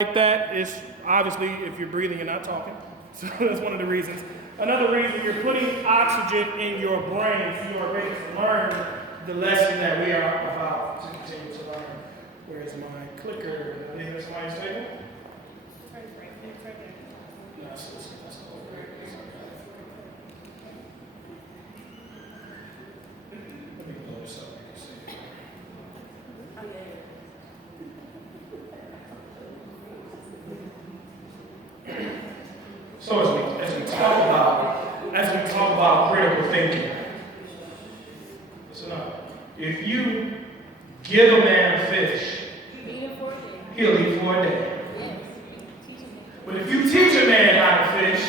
Like that is obviously if you're breathing, you're not talking. So that's one of the reasons. Another reason, you're putting oxygen in your brain so you are ready to learn the lesson that we are about to continue to learn. Where is my clicker? Did I hear somebody's table? Let me blow this up. You can see it. So as we talk about critical thinking, listen up. If you give a man a fish, he'll eat for a day. But if you teach a man how to fish,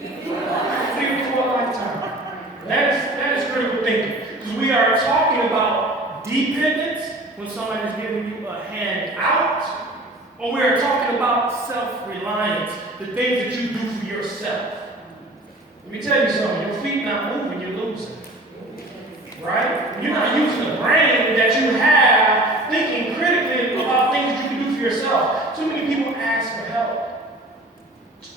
he'll eat for a lifetime. That is critical thinking. Because we are talking about dependence when somebody is giving you a hand out. Or we are talking about self-reliance, the things that you do for yourself. Let me tell you something, your feet not moving, you're losing. Right? You're not using the brain that you have thinking critically about things that you can do for yourself. Too many people ask for help.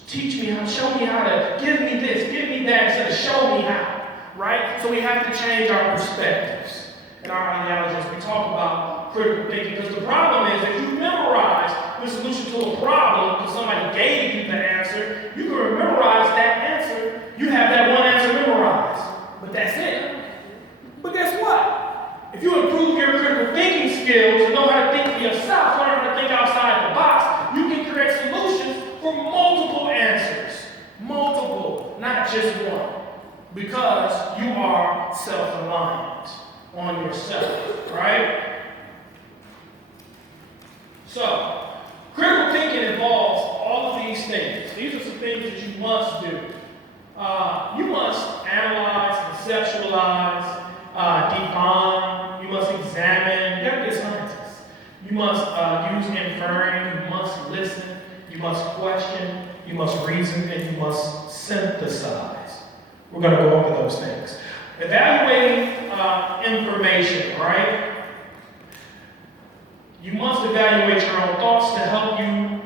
Teach me how, show me how to, give me this, give me that, instead of show me how. Right? So we have to change our perspectives and our ideologies. We talk about critical thinking because the problem is if you memorize the solution to a problem because somebody gave you the answer, you can memorize that answer. You have that one answer memorized. But that's it. But guess what? If you improve your critical thinking skills and know how to think for yourself, learn how to think outside the box, you can create solutions for multiple answers. Multiple, not just one. Because you are self-reliant on yourself, right? So, critical thinking involves all of these things. These are some things that you must do. You must analyze, conceptualize, define. You must examine. You have to be a scientist. You must use inferring. You must listen. You must question. You must reason. And you must synthesize. We're going to go over those things. Evaluating information, right? You must evaluate your own thoughts to help you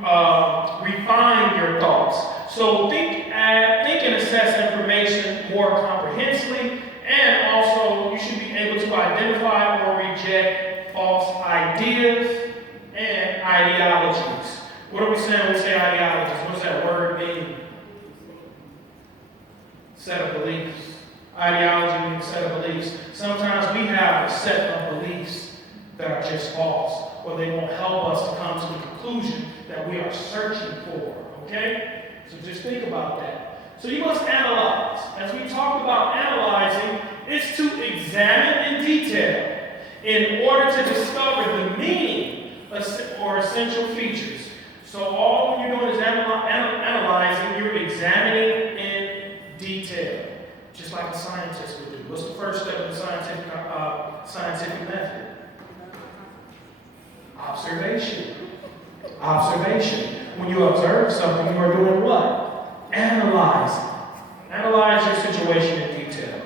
refine your thoughts. So think and assess information more comprehensively, and also you should be able to identify or reject false ideas and ideologies. What are we saying when we say ideologies? What does that word mean? Set of beliefs. Ideology means set of beliefs. Sometimes we have a set of beliefs that are just false, or they won't help us to come to the conclusion that we are searching for. Okay? So just think about that. So you must analyze. As we talked about analyzing, it's to examine in detail in order to discover the meaning or essential features. So all you're doing is analyzing, you're examining in detail, just like a scientist would do. What's the first step of the scientific method? Observation. Observation. When you observe something, you are doing what? Analyzing. Analyze your situation in detail.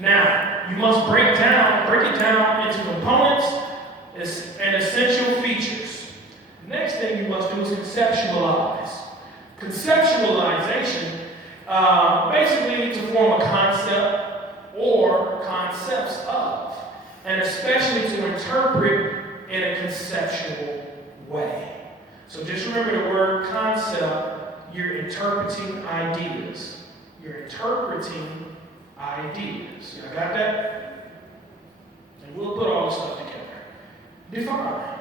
Now, you must break it down into components and essential features. Next thing you must do is conceptualize. Conceptualization, basically to form a concept or concepts of, and especially to interpret in a conceptual way. So just remember the word concept, you're interpreting ideas. You're interpreting ideas. You got that? And we'll put all this stuff together. Define.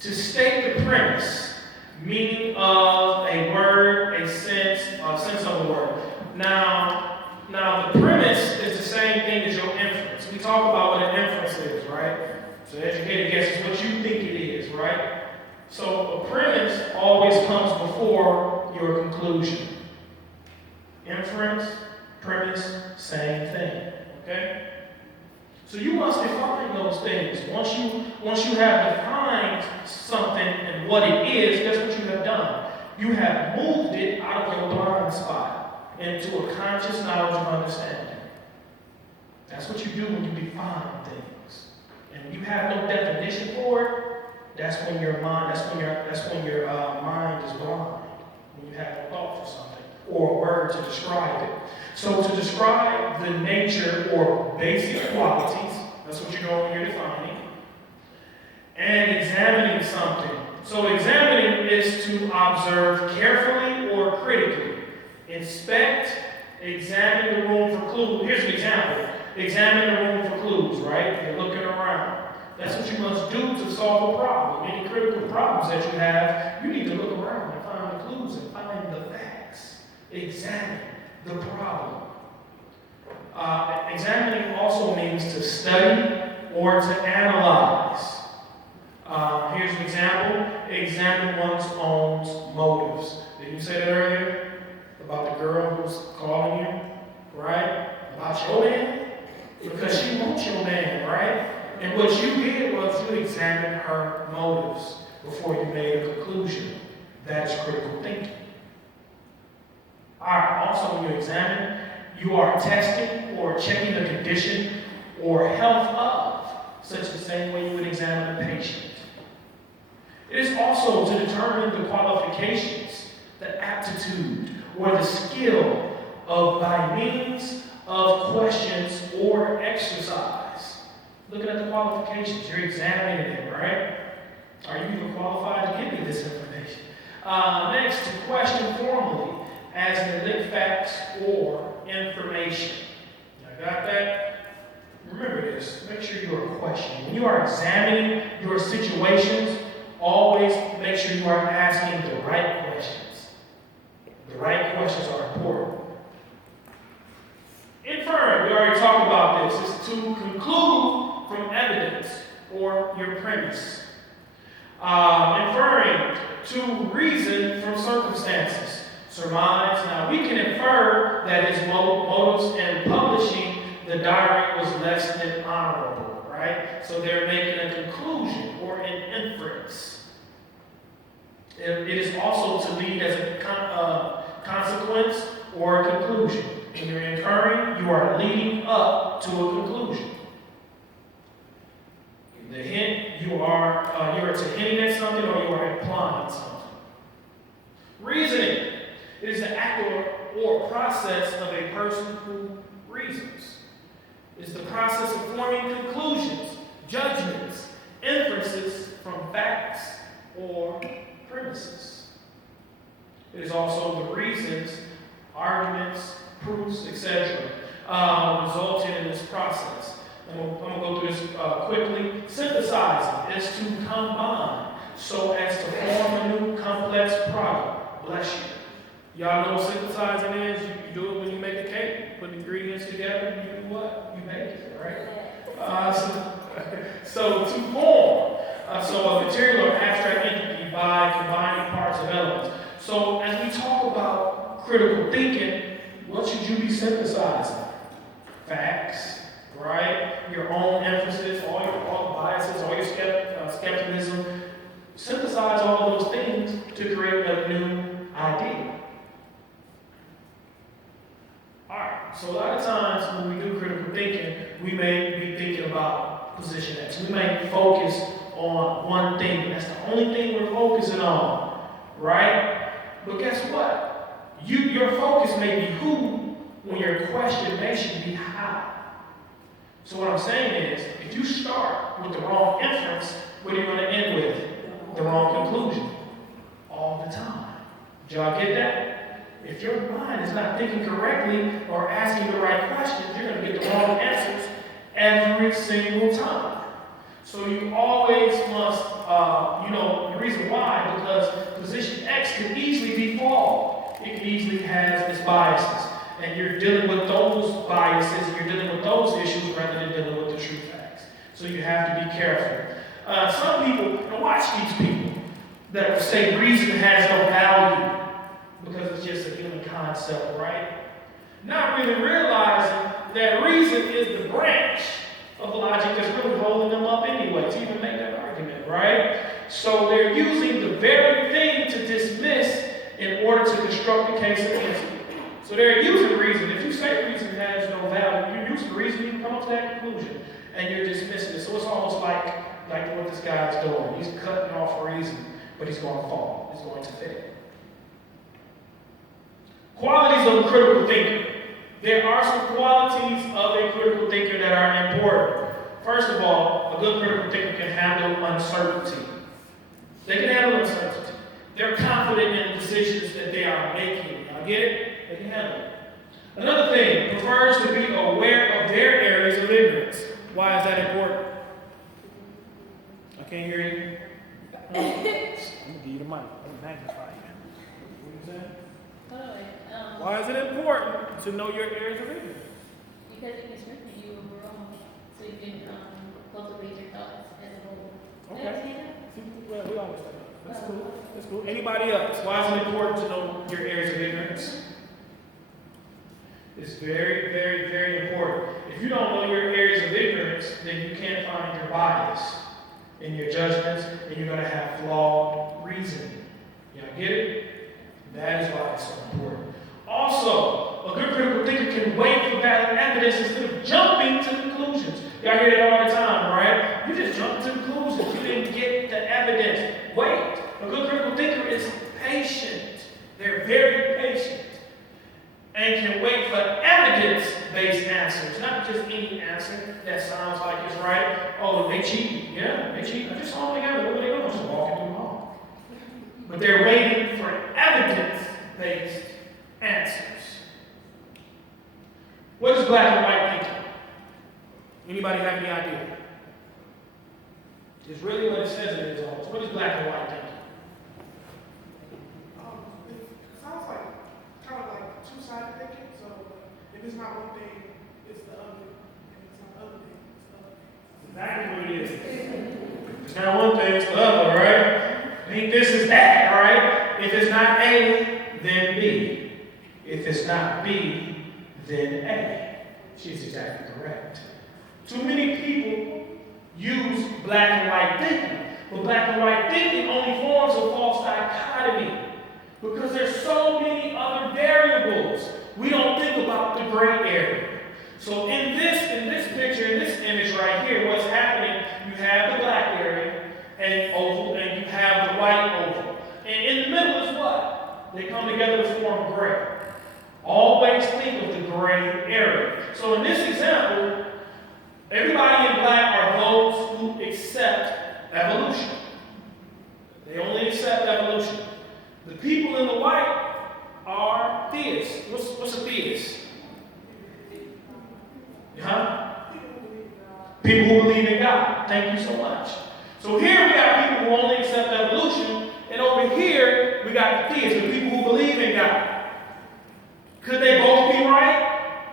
To state the premise, meaning of a word, a sense of a word. Now the premise is the same thing as your inference. We talk about what an inference is, right? So educated guess is what you think it is, right? So a premise always comes before your conclusion. Inference, premise, same thing. Okay? So you must define those things. Once you have defined something and what it is, guess what you have done? You have moved it out of your blind spot into a conscious knowledge of understanding. That's what you do when you define things. And when you have no definition for it, That's when your mind is blind. When you have a thought for something or a word to describe it. So to describe the nature or basic qualities, that's what you're doing when you're defining, and examining something. So examining is to observe carefully or critically. Inspect, examine the room for clues. Here's an example. Examine the room for clues, right? You're looking around. That's what you must do to solve a problem. Any critical problems that you have, you need to look around and find the clues and find the facts. Examine the problem. Examining also means to study or to analyze. Here's an example. Examine one's own motives. Did you say that earlier? About the girl who's calling you, right? About your man? Because she wants your man, right? And what you did was you examined her motives before you made a conclusion. That's critical thinking. All right, also when you examine, you are testing or checking the condition or health of, such the same way you would examine a patient. It is also to determine the qualifications, the aptitude, or the skill of by means of questions or exercise. Looking at the qualifications, you're examining it, right? Are you even qualified to give me this information? Next, to question formally, as in lit facts or information. I got that? Remember this. Make sure you are questioning. When you are examining your situations, always make sure you are asking the right questions. The right questions are important. Inferring, we already talked about this, is to conclude from evidence or your premise. Inferring, to reason from circumstances. Surmise. Now, we can infer that his motives in publishing the diary was less than honorable, right? So they're making a conclusion or an inference. It is also to lead as a consequence or a conclusion. When you're inferring, you are leading up to a conclusion. The hint, you are to hinting at something or you are implying something. Reasoning. It is the act or process of a person who reasons. It's the process of forming conclusions, judgments, inferences from facts or premises. It is also the reasons, arguments, proofs, etc., resulting in this process. I'm going to go through this quickly. Synthesizing is to combine so as to form a new complex product. Bless you. Y'all know what synthesizing is? You do it when you make a cake. Put the ingredients together, and you do what? You make it, right? So to form. So a material or abstract entity by combining parts of elements. So as we talk about critical thinking, what should you be synthesizing? Facts, right? Your own emphasis, all the biases, all your skepticism. Synthesize all of those things to create a new idea. Alright, so a lot of times when we do critical thinking, we may be thinking about position X. We may focus on one thing. That's the only thing we're focusing on, right? But guess what? Your focus may be who, when your question may should be how. So what I'm saying is, if you start with the wrong inference, what are you going to end with? The wrong conclusion. All the time. Did y'all get that? If your mind is not thinking correctly or asking the right questions, you're going to get the wrong answers every single time. So you always must, the reason why, because position X can easily be flawed. It can easily have its biases. And you're dealing with those biases, and you're dealing with those issues rather than dealing with the true facts. So you have to be careful. Some people, watch these people that say reason has no value because it's just a human concept, right? Not really realizing that reason is the branch of logic that's really holding them up anyway to even make that argument, right? So they're using the very thing to dismiss in order to construct a case against it. So they're using reason. If you say reason has no value, you're using reason, you come up to that conclusion, and you're dismissing it. So it's almost like like what this guy's doing. He's cutting off for a reason, but he's going to fall. He's going to fail. Qualities of a critical thinker. There are some qualities of a critical thinker that are important. First of all, a good critical thinker can handle uncertainty. They can handle uncertainty. They're confident in the decisions that they are making. Y'all get it? They can handle it. Another thing, prefers to be aware of their areas of ignorance. Why is that important? I can't hear you. I'm going to give you the mic. I'm going to magnify you. What are you saying? Why is it important to know your areas of ignorance? Because it can strengthen you overall, so you can cultivate your thoughts as a whole. Okay. Well, we always say that. That's cool. That's cool. Anybody else? Why is it important to know your areas of ignorance? It's very, very, very important. If you don't know your areas of ignorance, then you can't find your bias in your judgments, and you're going to have flawed reasoning. Y'all get it? That is why it's so important. Also, a good critical thinker can wait for valid evidence instead of jumping to conclusions. Y'all hear that all the time, right? You just jump to conclusions. You didn't get the evidence. Wait. A good critical thinker is patient. They're very patient. And can wait for evidence-based answers, not just any answer that sounds like it's right. Oh, they cheated. Yeah, they cheated. I just saw them together. What were they doing? Just walking through the hall. But they're waiting for evidence-based answers. What is black and white thinking? Anybody have any idea? It's really what it says it is always. What is black and white thinking? It sounds like kind of like two-sided thinking. So if it's not one thing, it's the other. If it's not the other thing, it's the other thing. Exactly what it is. If it's not one thing, it's the other, right? I think this is that, right? If it's not A, then B. If it's not B, then A. She's exactly correct. Too many people use black and white thinking, but black and white thinking only forms a false dichotomy because there's so many other variables. We don't think about the gray area. So in this picture, in this image right here, what's happening, you have the black area and oval, and you have the white oval. And in the middle is what? They come together to form gray. Always think of the gray area. So in this example, everybody in black are those who accept evolution. They only accept evolution. The people in the white are theists. What's a theist? Huh? People who believe in God. Thank you so much. So here we got people who only accept evolution, and over here we got the theists, the people who believe in God. Could they both be right?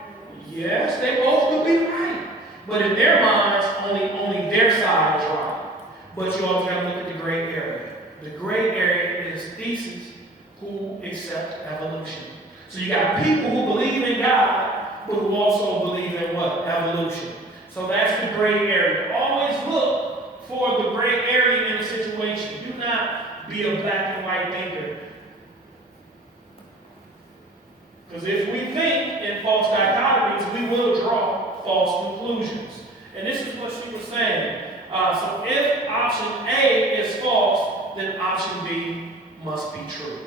Yes, they both could be right. But in their minds, only their side is right. But you always got to look at the gray area. The gray area is theses who accept evolution. So you got people who believe in God, but who also believe in what? Evolution. So that's the gray area. Always look for the gray area in a situation. Do not be a black and white thinker. Because if we think in false dichotomies, we will draw false conclusions. And this is what she was saying. So if option A is false, then option B must be true.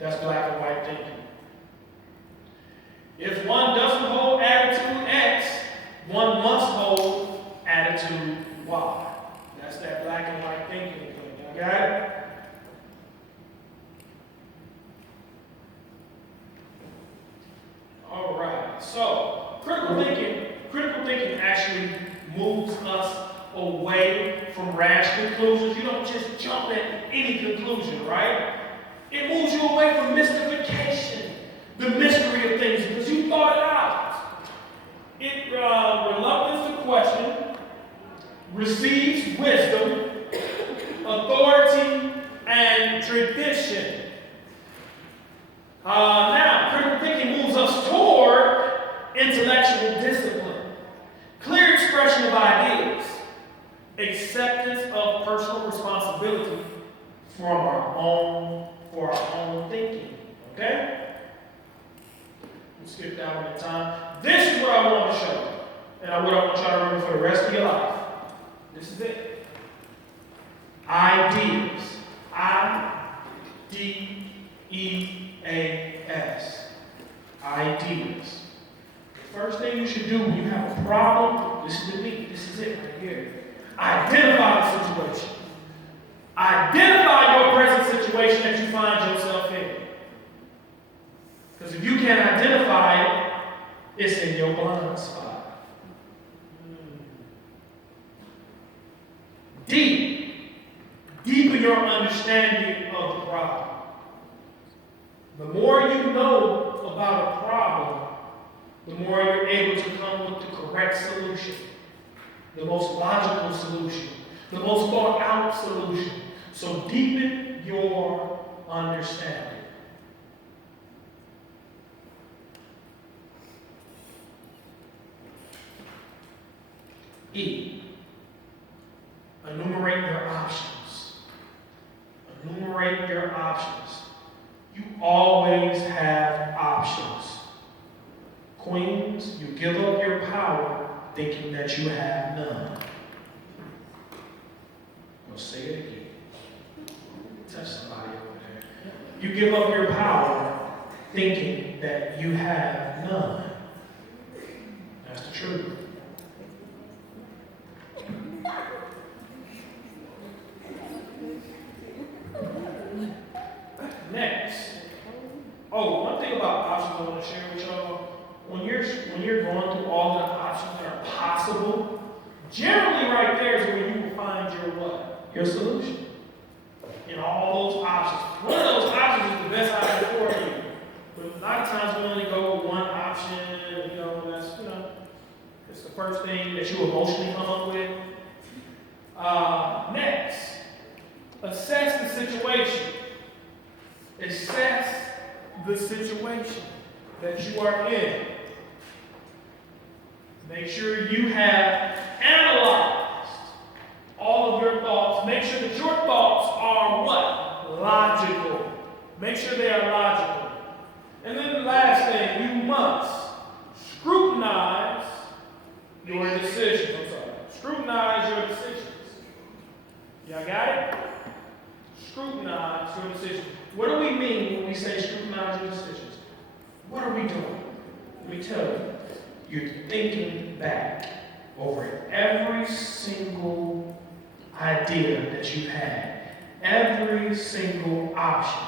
That's black and white thinking. If one doesn't hold attitude X, one must hold attitude Y. That's that black and white thinking thing. You got it? All right. So critical thinking actually moves us away from rash conclusions. You don't just jump at any conclusion, right? It moves you away from mystification, the mystery of things, because you thought it out. It reluctance to question, receives wisdom, authority, and tradition. Now, critical thinking moves us toward intellectual discipline, clear expression of ideas, acceptance of personal responsibility for our own thinking. Okay? We'll skip that one at a time. This is what I want to show you, and what I want you to remember for the rest of your life. This is it. Ideas. I-D-E-A-S. Ideas. The first thing you should do when you have a problem, listen to me, this is it right here. Identify the situation. Identify your present situation that you find yourself in. Because if you can't identify it, it's in your blind spot. Deepen your understanding of the problem. The more you know about a problem, the more you're able to come with the correct solution, the most logical solution, the most thought out solution. So deepen your understanding. E. Enumerate your options. Enumerate your options. You always have options. Queens, you give up your power thinking that you have none. I'll say it again. Touch somebody over there. You give up your power thinking that you have none. That's the truth. Next. Oh, one thing about options I want to share with y'all. When you're going through all the options that are possible, generally right there is where you will find your what? Your solution. In all those options. One of those options is the best option for you. But a lot of times we only go with one option, that's, it's the first thing that you emotionally come up with. Next, assess the situation. Assess the situation that you are in. Make sure you have analyzed all of your thoughts. Make sure that your thoughts are what? Logical. Make sure they are logical. And then the last thing, you must scrutinize your decisions. I'm sorry. Scrutinize your decisions. Y'all got it? Scrutinize your decisions. What do we mean when we say scrutinize your decisions? What are we doing? Let me tell you. You're thinking back over every single idea that you've had, every single option.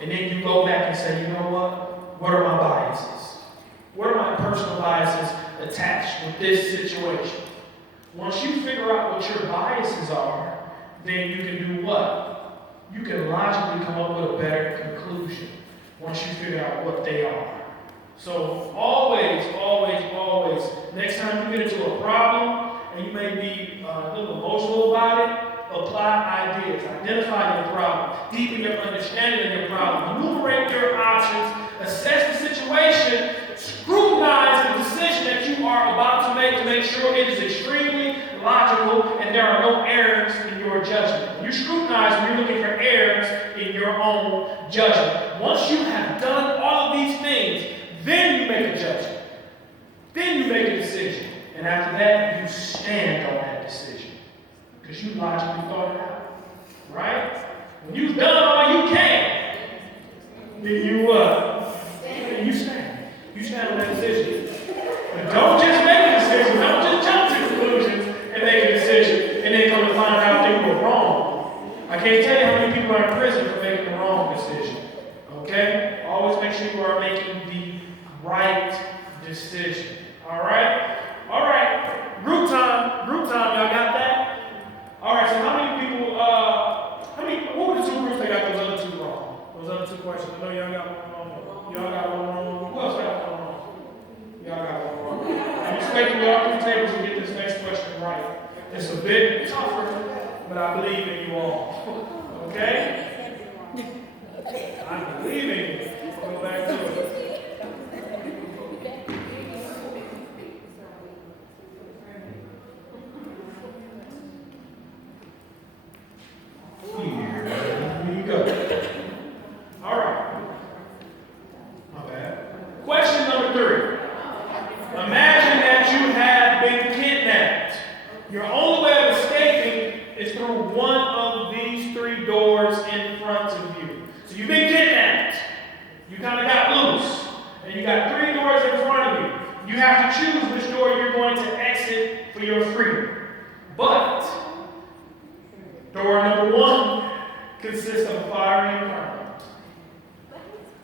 And then you go back and say, you know what? What are my biases? What are my personal biases attached with this situation? Once you figure out what your biases are, then you can do what? You can logically come up with a better conclusion once you figure out what they are. So always, next time you get into a problem and you may be a little emotional about it, apply ideas, identify your problem, deepen your understanding of your problem, enumerate your options, assess the situation, scrutinize the decision that you are about to make sure it is extremely logical and there are no errors in your judgment. When you scrutinize, when you're looking for errors in your own judgment. Once you have done all of these things, then you make a judgment. Then you make a decision. And after that, you stand on that decision. Because you logically thought it out. Right? When you've done all you can, then you stand. You stand on that decision. But don't just make a decision. Don't just jump to conclusions and make a decision and then come to find out they were wrong. I can't tell you how many people are in prison for making the wrong decision. Okay? Always make sure you are making the right decision. All right? Group time, y'all got that? All right, so how many people, what were the two groups that got those other two wrong? Those other two questions. I know y'all got one wrong. Y'all got one wrong. Who else got one wrong? Y'all got one wrong. I'm expecting y'all three tables to get this next question right. It's a bit tougher, but I believe in you all. Okay? I believe in you. Go back to it. Here we go. All right. My bad. Question number 3. Imagine that you have been kidnapped. Your only way of escaping is through one of these 3 and you got 3 doors in front of you. You have to choose which door you're going to exit for your freedom. But door number 1 consists of a firing environment.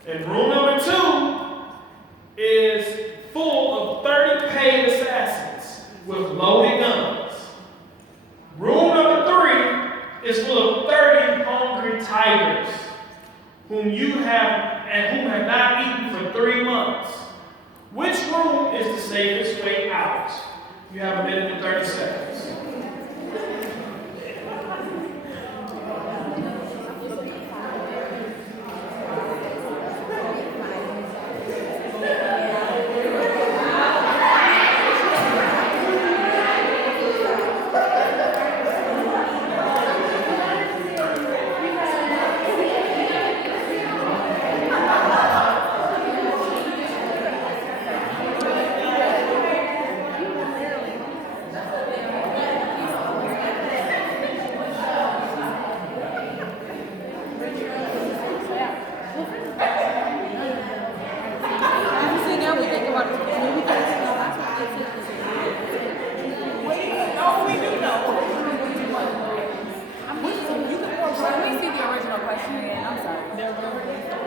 And room number 2 is full of 30 paid assassins with loaded guns. Room number 3 is full of 30 hungry tigers whom have not eaten for 3 months. Which room is the safest way out? You have a minute and 30 seconds.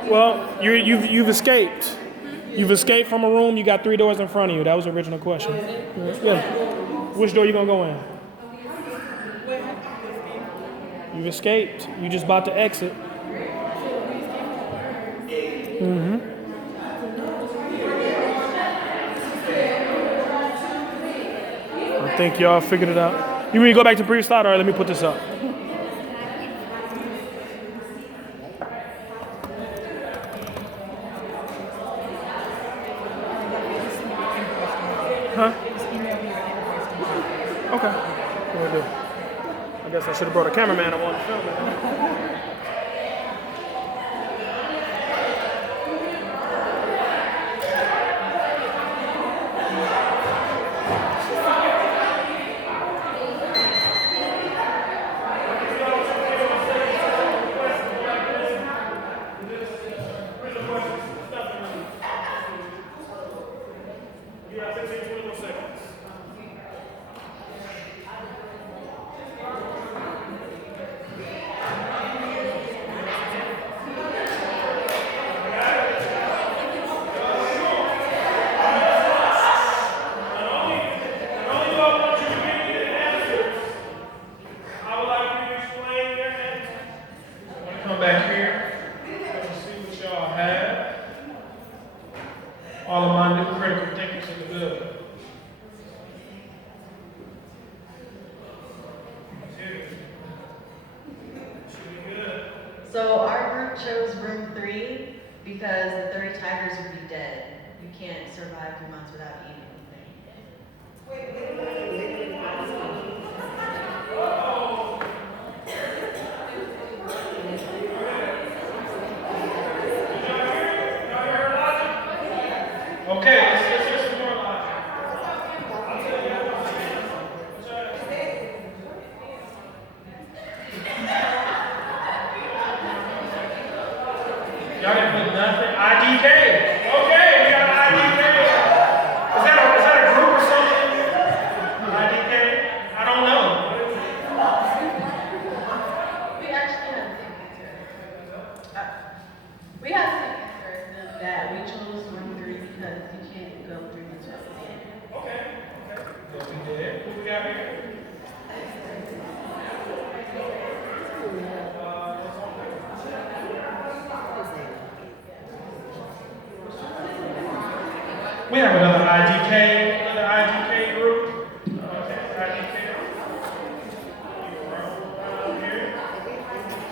Well, you've escaped. You've escaped from a room. You got 3 doors in front of you. That was the original question. Yeah. Which door you gonna go in? You've escaped. You just about to exit. I think y'all figured it out. You ready to go back to previous slide? All right, let me put this up. Huh? Okay. What do I do? I guess I should have brought a cameraman. I wanted to film it. So our group chose room 3 because the 30 tigers would be dead. You can't survive 3 months without eating anything. Okay, let's hear some more logic. Y'all didn't put nothing. IDK. Okay, we got IDK. Is that a group or something? IDK? I don't know. We actually have the same answer. We have the same answer that we chose room 3 because you can't go 3 months without eating. Okay. Yeah, we did. Who we got here? We have another IDK group. Okay, IDK. Around here.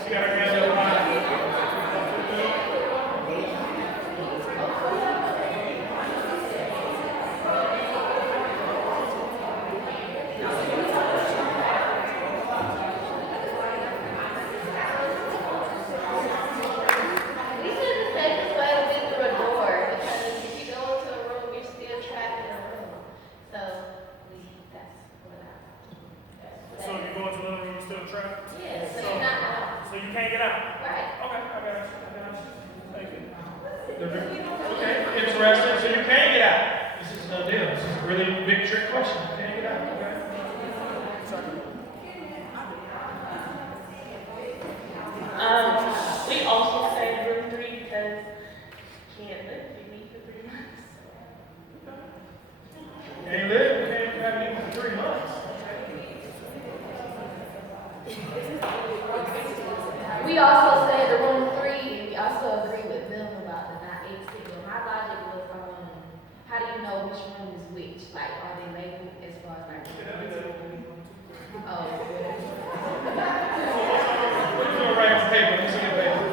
She got her hand up high. We said the safest way would be through a door, because if you go into a room, you're still trapped in a room. So that's what So if you go into another room, you're still trapped? Yeah, so you're not out. So you can't get out? Right. Okay, I got you. Thank you. Okay. interesting, so you can get out. This is no deal. This is a really big trick question. You can get out, okay? We also say room 3 because can't live with me for 3 months. Can't live, we can't have you for 3 months. We also said the room 3, and we also agree with them about the not exit. But my logic was, how do you know which room is which? Like, are they labeled as far as like? Oh. What you gonna write on paper? Let me see your paper.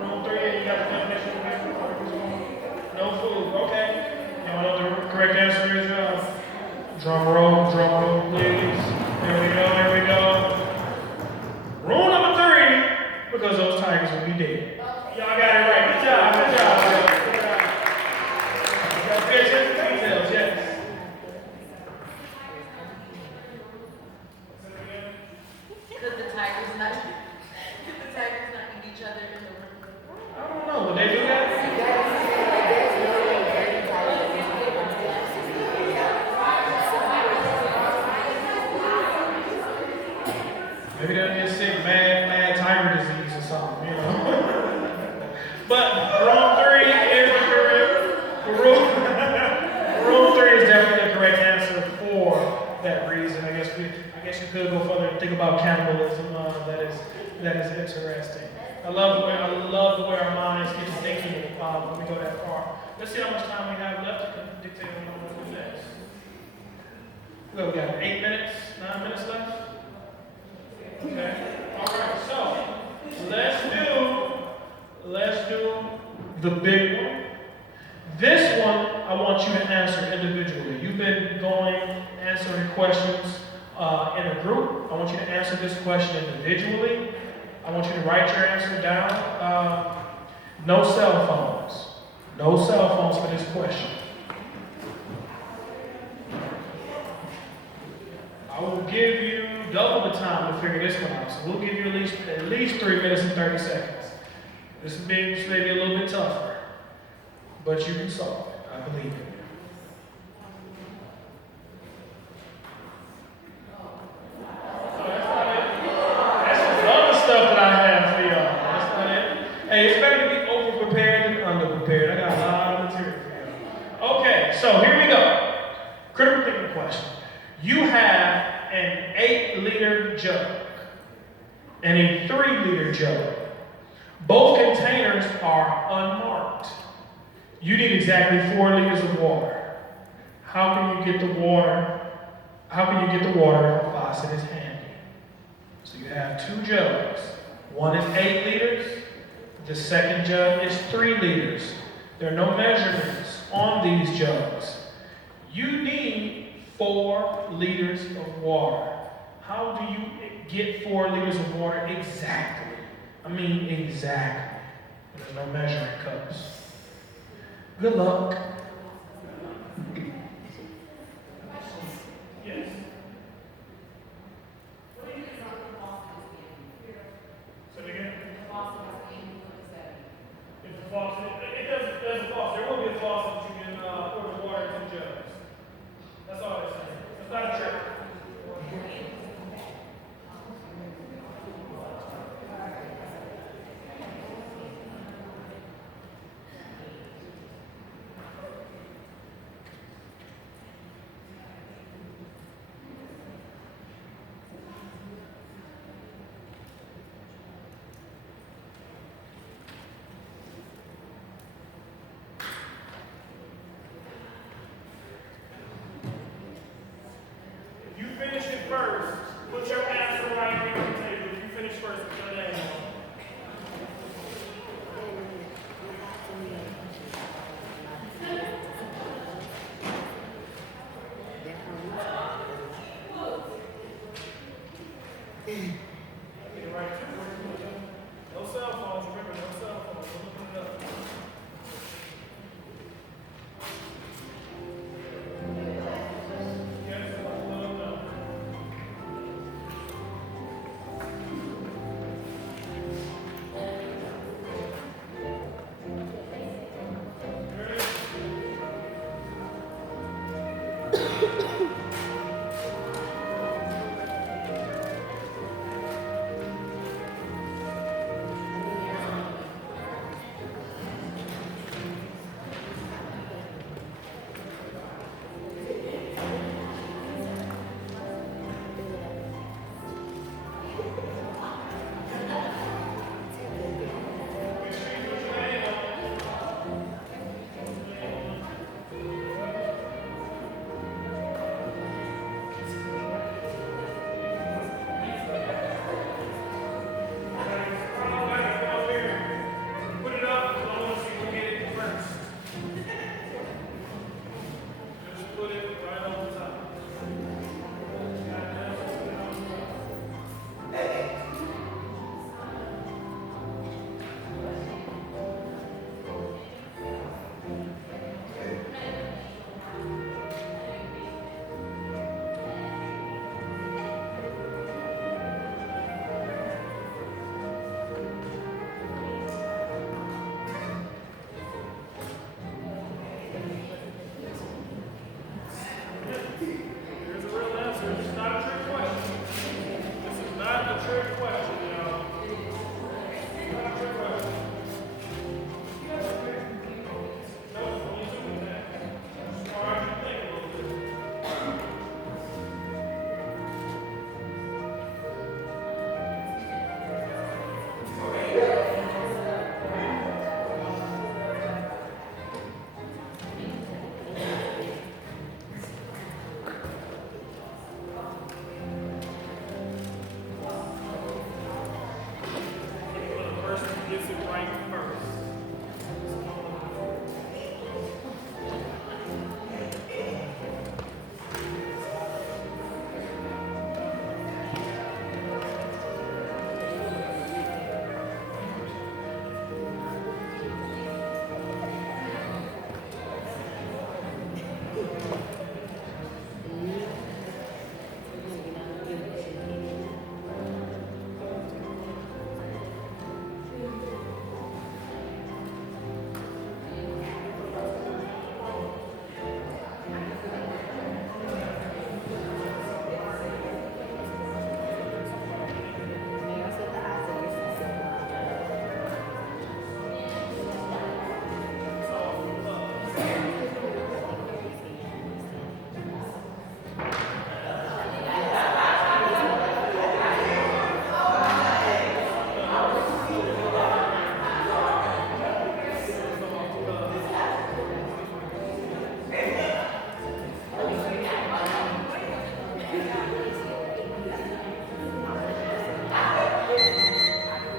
Room 3, and you got the definition of paper. No food, okay. Y'all know the correct answer is, drum roll, please. There we go. Rule number 3, because those tigers will be dead. Y'all got it right. Good job. You gotta pay attention to details, yes. Could the tigers not eat each other in the room? I don't know. Would they do that? Maybe they'll get sick, mad tiger disease or something, you know. But room 3 is the correct. Room 3 is definitely the correct answer for that reason. I guess you could go further and think about cannibalism. That is interesting. I love the way our minds get to thinking when we go that far. Let's see how much time we have left to dictate on what we'll do next. Well, we got 8 minutes, 9 minutes left. Okay. All right. So let's do the big one. This one I want you to answer individually. You've been answering questions in a group. I want you to answer this question individually. I want you to write your answer down. No cell phones. No cell phones for this question. I will give you double the time to figure this one out. So we'll give you at least 3 minutes and 30 seconds. This may be a little bit tougher, but you can solve it. I believe in you. That's some other stuff that I have for y'all. That's not it. Hey, it's better to be over-prepared than under-prepared. I got a lot of material for y'all. Okay, so here we go. Critical thinking question. You have an 8-liter jug and a 3-liter jug. Both containers are unmarked. You need exactly 4 liters of water. How can you get the water? How can you get the water if a faucet is handy? So you have 2 jugs. One is 8 liters. The second jug is 3 liters. There are no measurements on these jugs. You need 4 liters of water. How do you get 4 liters of water exactly? I mean exactly. There's no measuring cups. Good luck. Yes. Say it again. If the faucet, there's a faucet. There will be a faucet.